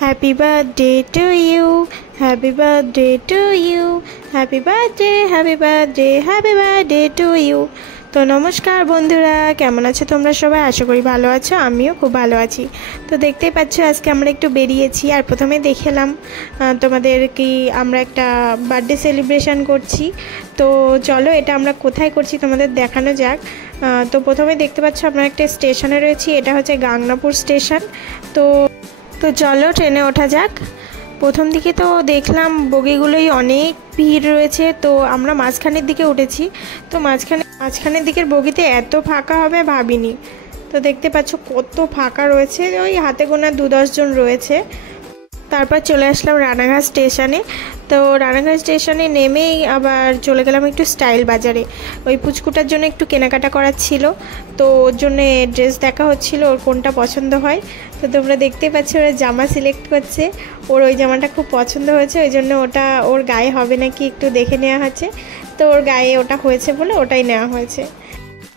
Happy birthday to you, happy birthday to you, happy birthday, happy birthday, happy birthday to you। তো নমস্কার বন্ধুরা, কেমন আছো তোমরা সবাই? আশা করি ভালো আছো, আমিও খুব ভালো আছি। তো দেখতেই পাচ্ছ আজকে আমরা একটু বেরিয়েছি, আর প্রথমে দেখলাম তোমাদের কি আমরা একটা বার্থডে সেলিব্রেশন করছি। তো চলো এটা আমরা কোথায় করছি তোমাদের দেখানো যাক। তো প্রথমে দেখতে পাচ্ছ আমরা একটা স্টেশনে রয়েছি, এটা হচ্ছে গাংনাপুর স্টেশন। তো চলো ট্রেনে ওঠা যাক। প্রথম দিকে তো দেখলাম বগিগুলোই অনেক ভিড় রয়েছে, তো আমরা মাঝখানের দিকে উঠেছি। তো মাঝখানের দিকের বগিতে এত ফাঁকা হবে ভাবিনি। তো দেখতে পাচ্ছ কত ফাঁকা রয়েছে, ওই হাতে গোনা 2-10 জন রয়েছে। তারপর চলে আসলাম রানাঘাট স্টেশনে। তো রানাঘাট স্টেশনে নেমেই আবার চলে গেলাম একটু স্টাইল বাজারে, ওই পুচকুটার জন্য একটু কেনাকাটা করার ছিল। তো ওর জন্যে ড্রেস দেখা হচ্ছিল, ওর কোনটা পছন্দ হয়। তো তোমরা দেখতেই পাচ্ছ ওরা জামা সিলেক্ট করছে, ওর ওই জামাটা খুব পছন্দ হয়েছে, ওই জন্য ওটা ওর গায়ে হবে নাকি একটু দেখে নেওয়া হচ্ছে। তো ওর গায়ে ওটা হয়েছে বলে ওটাই নেওয়া হয়েছে।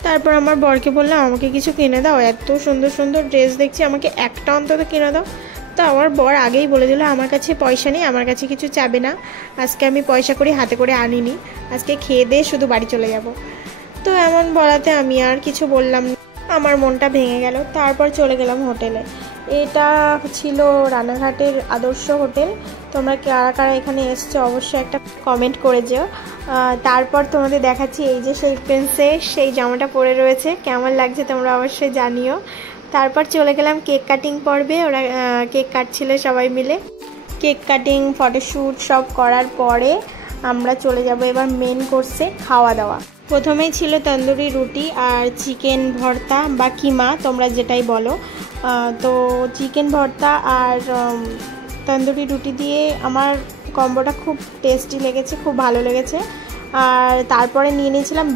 তারপর আমার বরকে বললাম আমাকে কিছু কিনে দাও, এত সুন্দর সুন্দর ড্রেস দেখছি, আমাকে একটা অন্তত কিনে দাও। তো আমার বর আগেই বলে দিল আমার কাছে পয়সা নেই, আমার কাছে কিছু চাবে না, আজকে আমি পয়সা করে হাতে করে আনিনি, আজকে খেয়ে দিয়ে শুধু বাড়ি চলে যাব। তো এমন বলাতে আমি আর কিছু বললাম না, আমার মনটা ভেঙে গেল। তারপর চলে গেলাম হোটেলে। এটা ছিল রানাঘাটের আদর্শ হোটেল। তোমরা কারা কারা এখানে এসছো অবশ্যই একটা কমেন্ট করে যেও। তারপর তোমাদের দেখাচ্ছি এই যে সেই প্রিন্সেস সেই জামাটা পরে রয়েছে, কেমন লাগছে তোমরা অবশ্যই জানিও। তারপর চলে গেলাম কেক কাটিং পর্বে, ওরা কেক কাটছিল সবাই মিলে। কেক কাটিং ফটোশ্যুট সব করার পরে আমরা চলে যাব এবার মেন কোর্সে খাওয়া দাওয়া। প্রথমেই ছিল তন্দুরি রুটি আর চিকেন ভর্তা বা কিমা তোমরা যেটাই বলো। তো চিকেন ভর্তা আর তন্দুরি রুটি দিয়ে আমার কম্বোটা খুব টেস্টি লেগেছে, খুব ভালো লেগেছে। আর তারপরে নিয়ে নিয়েছিলাম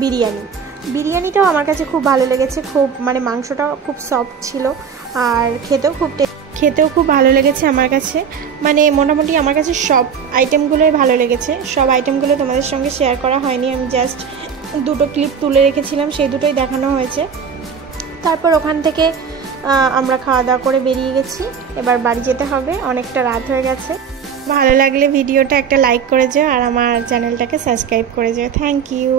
বিরিয়ানিটাও আমার কাছে খুব ভালো লেগেছে, খুব মানে মাংসটাও খুব সফট ছিল আর খেতেও খুব ভালো লেগেছে আমার কাছে। মানে মোটামুটি আমার কাছে সব আইটেমগুলোই ভালো লেগেছে। সব আইটেমগুলো তোমাদের সঙ্গে শেয়ার করা হয়নি, আমি জাস্ট দুটো ক্লিপ তুলে রেখেছিলাম, সেই দুটোই দেখানো হয়েছে। তারপর ওখান থেকে আমরা খাওয়া দাওয়া করে বেরিয়ে গেছি, এবার বাড়ি যেতে হবে, অনেকটা রাত হয়ে গেছে। ভালো লাগলে ভিডিওটা একটা লাইক করে যেও আর আমার চ্যানেলটাকে সাবস্ক্রাইব করে যেও। Thank you.